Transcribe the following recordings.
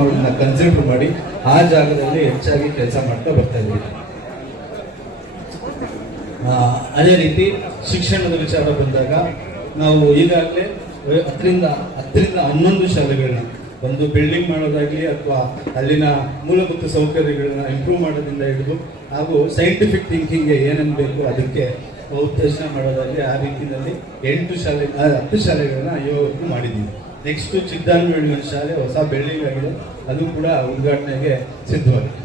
ಅವ್ರನ್ನ ಕನ್ಸಿಡರ್ ಮಾಡಿ ಆ ಜಾಗದಲ್ಲಿ ಹೆಚ್ಚಾಗಿ ಕೆಲಸ ಮಾಡ್ತಾ ಬರ್ತಾ ಇದ್ದೀವಿ. ಅದೇ ರೀತಿ ಶಿಕ್ಷಣದ ವಿಚಾರ ಬಂದಾಗ ನಾವು ಈಗಾಗಲೇ ಹತ್ತರಿಂದ ಹತ್ತರಿಂದ ಹನ್ನೊಂದು ಶಾಲೆಗಳನ್ನ ಒಂದು ಬಿಲ್ಡಿಂಗ್ ಮಾಡೋದಾಗ್ಲಿ ಅಥವಾ ಅಲ್ಲಿನ ಮೂಲಭೂತ ಸೌಕರ್ಯಗಳನ್ನ ಇಂಪ್ರೂವ್ ಮಾಡೋದ್ರಿಂದ ಹಿಡಿದು ಹಾಗೂ ಸೈಂಟಿಫಿಕ್ ಥಿಂಕಿಂಗ್ಗೆ ಏನೇನು ಬೇಕು ಅದಕ್ಕೆ ಉತ್ತೇಜನ ಮಾಡೋದಾಗಲಿ ಆ ರೀತಿಯಲ್ಲಿ ಎಂಟು ಶಾಲೆ ಹತ್ತು ಶಾಲೆಗಳನ್ನ ಇವತ್ತು ಮಾಡಿದ್ದೀವಿ. ನೆಕ್ಸ್ಟ್ ಚಿದ್ದಾನಹಳ್ಳಿ ಒಂದು ಶಾಲೆ, ಹೊಸ ಬಿಲ್ಡಿಂಗ್ ಆಗಿದೆ. ಅದು ಕೂಡ ಉದ್ಘಾಟನೆಗೆ ಸಿದ್ಧವಾಗಿದೆ.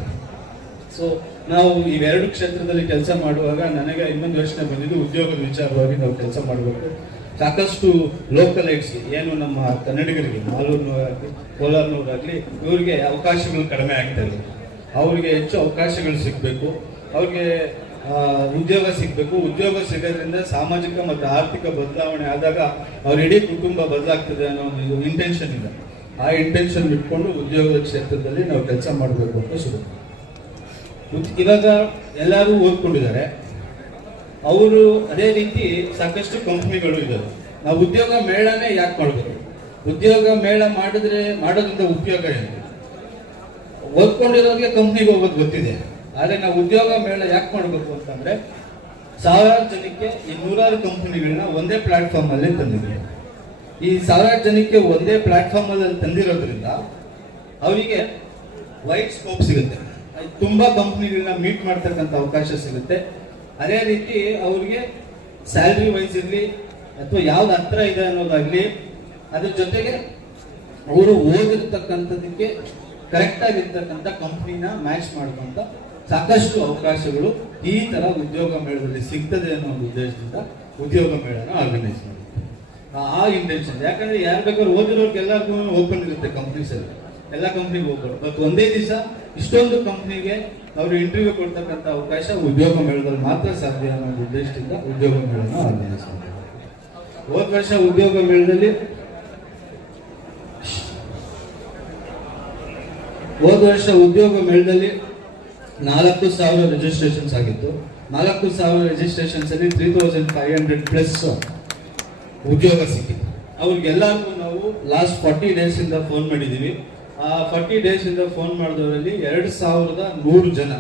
ಸೊ ನಾವು ಇವೆರಡು ಕ್ಷೇತ್ರದಲ್ಲಿ ಕೆಲಸ ಮಾಡುವಾಗ ನನಗೆ ಇನ್ನೊಂದು ಯೋಚನೆ ಬಂದಿದ್ದು ಉದ್ಯೋಗದ ವಿಚಾರವಾಗಿ ನಾವು ಕೆಲಸ ಮಾಡಬೇಕು. ಸಾಕಷ್ಟು ಲೋಕಲ್ ಐಟ್ಸ್ ಏನು ನಮ್ಮ ಕನ್ನಡಿಗರಿಗೆ, ಮಾಲೂರಿನವರಾಗಲಿ, ಕೋಲಾರ್ನವರಾಗಲಿ, ಇವರಿಗೆ ಅವಕಾಶಗಳು ಕಡಿಮೆ ಆಗ್ತಾ ಇದೆ. ಅವರಿಗೆ ಹೆಚ್ಚು ಅವಕಾಶಗಳು ಸಿಗಬೇಕು. ಅವ್ರಿಗೆ ಉದ್ಯೋಗ ಸಿಗಬೇಕು. ಉದ್ಯೋಗ ಸಿಗೋದ್ರಿಂದ ಸಾಮಾಜಿಕ ಮತ್ತು ಆರ್ಥಿಕ ಬದಲಾವಣೆ ಆದಾಗ ಅವ್ರ ಇಡೀ ಕುಟುಂಬ ಬದಲಾಗ್ತದೆ ಅನ್ನೋ ಒಂದು ಇಂಟೆನ್ಷನ್ ಇದೆ. ಆ ಇಂಟೆನ್ಷನ್ ಇಟ್ಕೊಂಡು ಉದ್ಯೋಗ ಕ್ಷೇತ್ರದಲ್ಲಿ ನಾವು ಕೆಲಸ ಮಾಡಬೇಕು ಅಂತ ಶುರು. ಇವಾಗ ಎಲ್ಲರೂ ಓದ್ಕೊಂಡಿದ್ದಾರೆ. ಅವರು ಅದೇ ರೀತಿ ಸಾಕಷ್ಟು ಕಂಪ್ನಿಗಳು ಇದ್ದಾವೆ ನಾವು ಉದ್ಯೋಗ ಮೇಳನೇ ಯಾಕೆ ಮಾಡಬೇಕು? ಉದ್ಯೋಗ ಮೇಳ ಮಾಡಿದ್ರೆ ಮಾಡೋದ್ರಿಂದ ಉಪಯೋಗ ಏನು? ಓದ್ಕೊಂಡಿರೋರಿಗೆ ಕಂಪ್ನಿಗೆ ಹೋಗೋದು ಗೊತ್ತಿದೆ. ಆದ್ರೆ ನಾವು ಉದ್ಯೋಗ ಮೇಳ ಯಾಕೆ ಮಾಡಬೇಕು ಅಂತಂದ್ರೆ ಸಾವಿರಾರು ಜನಕ್ಕೆ ಈ ನೂರಾರು ಕಂಪನಿಗಳನ್ನ ಒಂದೇ ಪ್ಲಾಟ್ಫಾರ್ಮ್ ಅಲ್ಲಿ ತಂದಿದ್ದೀವಿ ಈ ಸಾವಿರಾರು ಜನಕ್ಕೆ ಒಂದೇ ಪ್ಲಾಟ್ಫಾರ್ಮ್ ಅಲ್ಲಿ ತಂದಿರೋದ್ರಿಂದ ಅವರಿಗೆ ವೈಡ್ ಸ್ಕೋಪ್ ಸಿಗುತ್ತೆ. ತುಂಬಾ ಕಂಪ್ನಿಗಳನ್ನ ಮೀಟ್ ಮಾಡ್ತಕ್ಕಂಥ ಅವಕಾಶ ಸಿಗುತ್ತೆ. ಅದೇ ರೀತಿ ಅವ್ರಿಗೆ ಸ್ಯಾಲ್ರಿ ವೈಸ್ ಇರಲಿ ಅಥವಾ ಯಾವ್ದು ಹತ್ರ ಇದೆ ಅನ್ನೋದಾಗ್ಲಿ, ಅದ್ರ ಜೊತೆಗೆ ಅವರು ಓದಿರ್ತಕ್ಕಂಥದಕ್ಕೆ ಕರೆಕ್ಟ್ ಆಗಿರ್ತಕ್ಕಂಥ ಕಂಪ್ನಿನ ಮ್ಯಾಚ್ ಮಾಡುವಂತ ಸಾಕಷ್ಟು ಅವಕಾಶಗಳು ಈ ತರ ಉದ್ಯೋಗ ಮೇಳದಲ್ಲಿ ಸಿಗ್ತದೆ ಅನ್ನೋ ಒಂದು ಉದ್ದೇಶದಿಂದ ಉದ್ಯೋಗ ಮೇಳನ ಆರ್ಗನೈಸ್ ಮಾಡಿದ್ವಿ ಆ ಇಂಟೆನ್ಷನ್ ಯಾಕಂದ್ರೆ ಯಾರು ಬೇಕಾದ್ರೂ ಓದಿರೋರ್ಗೆ ಎಲ್ಲರಿಗೂ ಓಪನ್ ಇರುತ್ತೆ ಕಂಪ್ನೀಸ್ ಅಲ್ಲಿ. ಎಲ್ಲ ಕಂಪ್ನಿಗೆ ಹೋಗ್ಬೋದು. ಬಟ್ ಒಂದೇ ದಿವಸ ಇಷ್ಟೊಂದು ಕಂಪ್ನಿಗೆ ಅವರು ಇಂಟರ್ವ್ಯೂ ಕೊಡ್ತಕ್ಕಂಥ ಅವಕಾಶ ಉದ್ಯೋಗ ಮೇಳದಲ್ಲಿ ಮಾತ್ರ ಸಾಧ್ಯ ಅನ್ನೋ ಉದ್ದೇಶದಿಂದ ಉದ್ಯೋಗ ಮೇಳನ ಆರ್ಗನೈಸ್ ಮಾಡಿದ್ವಿ ಹೋದ ವರ್ಷ ಉದ್ಯೋಗ ಮೇಳದಲ್ಲಿ ಹೋದ ವರ್ಷ ಉದ್ಯೋಗ ಮೇಳದಲ್ಲಿ ನಾಲ್ಕು ಸಾವಿರ ರಿಜಿಸ್ಟ್ರೇಷನ್ಸ್ ಆಗಿತ್ತು. ನಾಲ್ಕು ಸಾವಿರ ರಿಜಿಸ್ಟ್ರೇಷನ್ಸ್ ಅಲ್ಲಿ three thousand five hundred plus ಉದ್ಯೋಗ ಸಿಕ್ಕಿದೆ ಅವ್ರಿಗೆಲ್ಲರಿಗೂ ನಾವು ಲಾಸ್ಟ್ ಫಾರ್ಟಿ ಡೇಸ್ ಇಂದ ಫೋನ್ ಮಾಡಿದೀವಿ. ಆ ಫಾರ್ಟಿ ಡೇಸ್ ಇಂದ ಫೋನ್ ಮಾಡಿದವರಲ್ಲಿ ಎರಡು ಸಾವಿರದ ನೂರು ಜನ.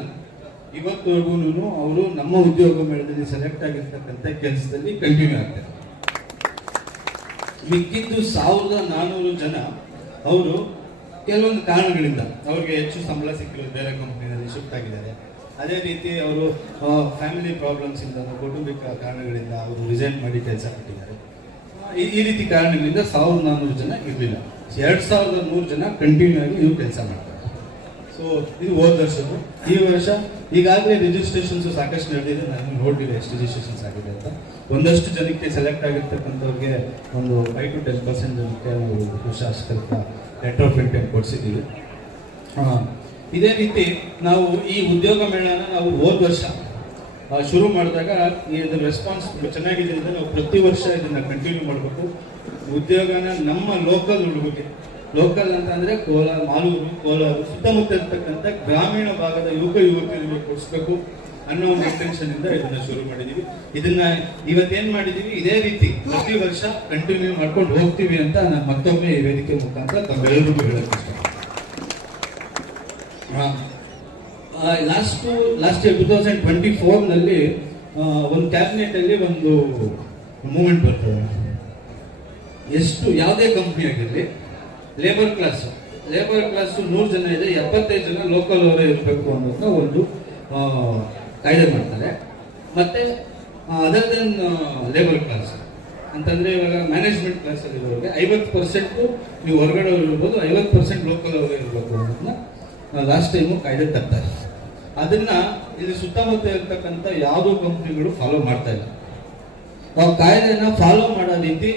ಇವತ್ತವರೆಗೂ ಅವರು ನಮ್ಮ ಉದ್ಯೋಗ ಮೇಳದಲ್ಲಿ ಸೆಲೆಕ್ಟ್ ಆಗಿರ್ತಕ್ಕಂಥ ಕೆಲಸದಲ್ಲಿ ಕಂಟಿನ್ಯೂ ಆಗ್ತಾರೆ. ಮಿಕ್ಕಿದ್ದು ಸಾವಿರದ ನಾನ್ನೂರು ಜನ. ಅವರು ಕೆಲವೊಂದು ಕಾರಣಗಳಿಂದ ಅವ್ರಿಗೆ ಹೆಚ್ಚು ಸಂಬಳ ಸಿಕ್ಕಿರೋದು ಬೇರೆ ಕಂಪ್ನಿಯಲ್ಲಿ ಶಿಫ್ಟ್ ಆಗಿದ್ದಾರೆ. ಅದೇ ರೀತಿ ಅವರು ಫ್ಯಾಮಿಲಿ ಪ್ರಾಬ್ಲಮ್ಸ್ ಇಂದ ಕೌಟುಂಬಿಕ ಕಾರಣಗಳಿಂದ ಅವರು ರಿಸೈನ್ ಮಾಡಿ ಕೆಲಸ ಕೊಟ್ಟಿದ್ದಾರೆ. ಈ- ಈ ರೀತಿ ಕಾರಣಗಳಿಂದ ಸಾವಿರದ ನಾನ್ನೂರು ಜನ ಇರಲಿಲ್ಲ. ಎರಡು ಸಾವಿರದ ನೂರು ಜನ ಕಂಟಿನ್ಯೂ ಆಗಿ ಇವರು ಕೆಲಸ ಮಾಡ್ತಾರೆ. ಸೊ ಇದು ಹೋದ ವರ್ಷದ್ದು. ಈ ವರ್ಷ ಈಗಾಗಲೇ ರಿಜಿಸ್ಟ್ರೇಷನ್ಸ್ ಸಾಕಷ್ಟು ನಡೆದಿದೆ. ನಾನು ನೋಡಿದೆ ಎಷ್ಟು ರಿಜಿಸ್ಟ್ರೇಷನ್ಸ್ ಆಗಿದೆ ಅಂತ. ಒಂದಷ್ಟು ಜನಕ್ಕೆ ಸೆಲೆಕ್ಟ್ ಆಗಿರ್ತಕ್ಕಂಥವ್ರಿಗೆ ಒಂದು ಫೈವ್ ಟು ಟೆನ್ ಪರ್ಸೆಂಟ್ ಜನಕ್ಕೆ ನಾವು ಶಾಸಕರಿಂದ ಲೆಟರ್ ಆಫ್ ಇಂಟೆಂಟ್ ಕೊಡಿಸಿದ್ದೀವಿ ಇದೇ ರೀತಿ ನಾವು ಈ ಉದ್ಯೋಗ ಮೇಳನ ನಾವು ಹೋದ ವರ್ಷ ಶುರು ಮಾಡಿದಾಗ ಇದು ರೆಸ್ಪಾನ್ಸ್ ಚೆನ್ನಾಗಿದೆ ಅಂದರೆ ನಾವು ಪ್ರತಿ ವರ್ಷ ಇದನ್ನು ಕಂಟಿನ್ಯೂ ಮಾಡಬೇಕು. ಉದ್ಯೋಗನ ನಮ್ಮ ಲೋಕಲ್ ಹುಡುಗರಿಗೆ ಲೋಕಲ್ ಅಂತ ಅಂದ್ರೆ ಕೋಲಾರ, ಮಾಲೂರು, ಕೋಲಾರ ಸುತ್ತಮುತ್ತ ಇರ್ತಕ್ಕಂಥ ಗ್ರಾಮೀಣ ಭಾಗದ ಯುವಕ, ಯುವತಿಯರಿಗೆ ಕೊಡಿಸ್ಬೇಕು ಅನ್ನೋ ಒಂದು ಇಂಟೆನ್ಷನ್ ಇಂದ ಇದನ್ನ ಶುರು ಮಾಡಿದೀವಿ. ಇದನ್ನ ಇವತ್ತೇನ್ ಮಾಡಿದೀವಿ? ಇದೇ ರೀತಿ ಪ್ರತಿ ವರ್ಷ ಕಂಟಿನ್ಯೂ ಮಾಡ್ಕೊಂಡು ಹೋಗ್ತೀವಿ ಅಂತ ನಾನು ಮತ್ತೊಮ್ಮೆ ಈ ವೇದಿಕೆ ಮುಖಾಂತರ ತಮ್ಮೆಲ್ಲರಿಗೂ ಹೇಳಕ್ ಇಷ್ಟ last last year two thousand twenty ಫೋರ್ನಲ್ಲಿ ಒಂದು ಕ್ಯಾಬಿನೆಟ್ ಅಲ್ಲಿ ಒಂದು ಮೂಮೆಂಟ್ ಬರ್ತದೆ. ಎಷ್ಟು, ಯಾವುದೇ ಕಂಪ್ನಿ ಆಗಿರಲಿ ಲೇಬರ್ ಕ್ಲಾಸ್ ಲೇಬರ್ ಕ್ಲಾಸ್ ನೂರು ಜನ ಇದೆ, ಎಪ್ಪತ್ತೈದು ಜನ ಲೋಕಲ್ ಅವರೇ ಇರಬೇಕು ಅನ್ನೋದನ್ನ ಒಂದು ಕಾಯ್ದೆ ಮಾಡ್ತಾರೆ. ಮತ್ತೆ ಅದರ್ ದೆನ್ ಲೇಬರ್ ಕ್ಲಾಸ್ ಅಂತಂದ್ರೆ ಇವಾಗ ಮ್ಯಾನೇಜ್ಮೆಂಟ್ ಕ್ಲಾಸ್ ಅಲ್ಲಿ ಇರೋರಿಗೆ ಐವತ್ತು ಪರ್ಸೆಂಟು ನೀವು ಹೊರಗಡೆ ಇರ್ಬೋದು, ಐವತ್ತು ಪರ್ಸೆಂಟ್ ಲೋಕಲ್ ಅವರೇ ಇರಬೇಕು ಅನ್ನೋದನ್ನ ಲಾಸ್ಟ್ ಟೈಮು ಕಾಯ್ದೆ ತರ್ತಾರೆ. ಅದನ್ನ ಇಲ್ಲಿ ಸುತ್ತಮುತ್ತ ಇರ್ತಕ್ಕಂಥ ಯಾವುದೋ ಕಂಪ್ನಿಗಳು ಫಾಲೋ ಮಾಡ್ತಾ ಇಲ್ಲ. ಆ ಕಾಯ್ದೆನ ಫಾಲೋ ಮಾಡೋ ರೀತಿ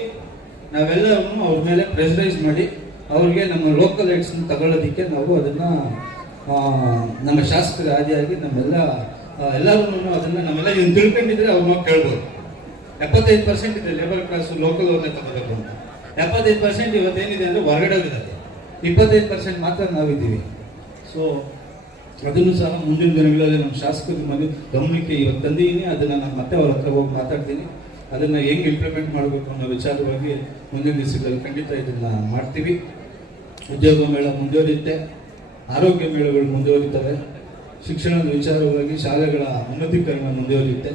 ನಾವೆಲ್ಲರೂ ಅವ್ರ ಮೇಲೆ ಪ್ರೆಸರೈಸ್ ಮಾಡಿ ಅವ್ರಿಗೆ ನಮ್ಮ ಲೋಕಲ್ ರೈಟ್ಸ್ ತಗೊಳ್ಳೋದಕ್ಕೆ ನಾವು ಅದನ್ನ ನಮ್ಮ ಶಾಸಕರ ಆದಿಯಾಗಿ ನಮ್ಮೆಲ್ಲ ಎಲ್ಲರೂ ಅದನ್ನು ನಮ್ಮೆಲ್ಲ ಇವ್ನು ತಿಳ್ಕೊಂಡಿದ್ರೆ ಅವ್ರನ್ನ ಕೇಳ್ಬೋದು. ಎಪ್ಪತ್ತೈದು ಪರ್ಸೆಂಟ್ ಇದೆ ಲೇಬರ್ ಕ್ಲಾಸ್ ಲೋಕಲ್ ಅವ್ರನ್ನೇ ತಗೋಬೇಕು ಅಂತ. ಎಪ್ಪತ್ತೈದು ಪರ್ಸೆಂಟ್ ಇವತ್ತೇನಿದೆ ಅಂದ್ರೆ ಹೊರಗಡೆ ಇದ್ದಾರೆ ಇಪ್ಪತ್ತೈದು ಪರ್ಸೆಂಟ್ ಮಾತ್ರ ನಾವಿದ್ದೀವಿ. ಸೊ ಅದನ್ನು ಸಹ ಮುಂದಿನ ದಿನಗಳಲ್ಲಿ ನಮ್ಮ ಶಾಸಕರ ಮನೆ ಗಮನಕ್ಕೆ ಇವತ್ತು ತಂದಿದ್ದೀನಿ. ಅದನ್ನ ನಾನು ಮತ್ತೆ ಅವ್ರ ಹತ್ರ ಹೋಗಿ ಮಾತಾಡ್ತೀನಿ. ಅದನ್ನ ಹೆಂಗೆ ಇಂಪ್ಲಿಮೆಂಟ್ ಮಾಡಬೇಕು ಅನ್ನೋ ವಿಚಾರವಾಗಿ ಮುಂದಿನ ದಿವಸಗಳಲ್ಲಿ ಖಂಡಿತ ಇದನ್ನ ಮಾಡ್ತೀವಿ. ಉದ್ಯೋಗ ಮೇಳ ಮುಂದುವರಿಯುತ್ತೆ, ಆರೋಗ್ಯ ಮೇಳಗಳು ಮುಂದುವರಿತವೆ, ಶಿಕ್ಷಣದ ವಿಚಾರವಾಗಿ ಶಾಲೆಗಳ ಉನ್ನತೀಕರಣ ಮುಂದುವರಿಯುತ್ತೆ.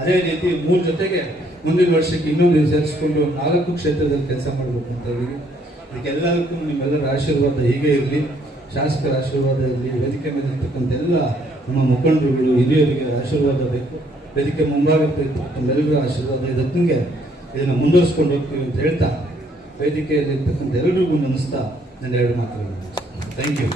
ಅದೇ ರೀತಿ ಮೂರು ಜೊತೆಗೆ ಮುಂದಿನ ವರ್ಷಕ್ಕೆ ಇನ್ನೊಂದು ಸೇರಿಸ್ಕೊಂಡು ನಾಲ್ಕು ಕ್ಷೇತ್ರದಲ್ಲಿ ಕೆಲಸ ಮಾಡಬೇಕು ಅಂತ ಹೇಳಿ, ಇದಕ್ಕೆಲ್ಲದಕ್ಕೂ ನಿಮ್ಮೆಲ್ಲರ ಆಶೀರ್ವಾದ ಹೀಗೆ ಇರಲಿ. ಶಾಸಕರ ಆಶೀರ್ವಾದ ಇರಲಿ, ವೇದಿಕೆ ಮೇಲೆ ಇರ್ತಕ್ಕಂಥ ಎಲ್ಲ ನಮ್ಮ ಮುಖಂಡರುಗಳು, ಹಿರಿಯರಿಗೆ ಆಶೀರ್ವಾದ ಬೇಕು. ವೇದಿಕೆ ಮುಂಭಾಗಕ್ಕೆ ತಮ್ಮೆಲ್ಲರಿಗೂ ಆಶೀರ್ವಾದ. ಇದಕ್ಕೆ ಇದನ್ನು ಮುಂದುವರಿಸ್ಕೊಂಡು ಹೋಗ್ತೀವಿ ಅಂತ ಹೇಳ್ತಾ ವೇದಿಕೆಯಲ್ಲಿ ಎಲ್ಲರಿಗೂ ನಮಿಸ್ತಾ ನನ್ನ ಎರಡು ಮಾತುಗಳು ಥ್ಯಾಂಕ್ ಯು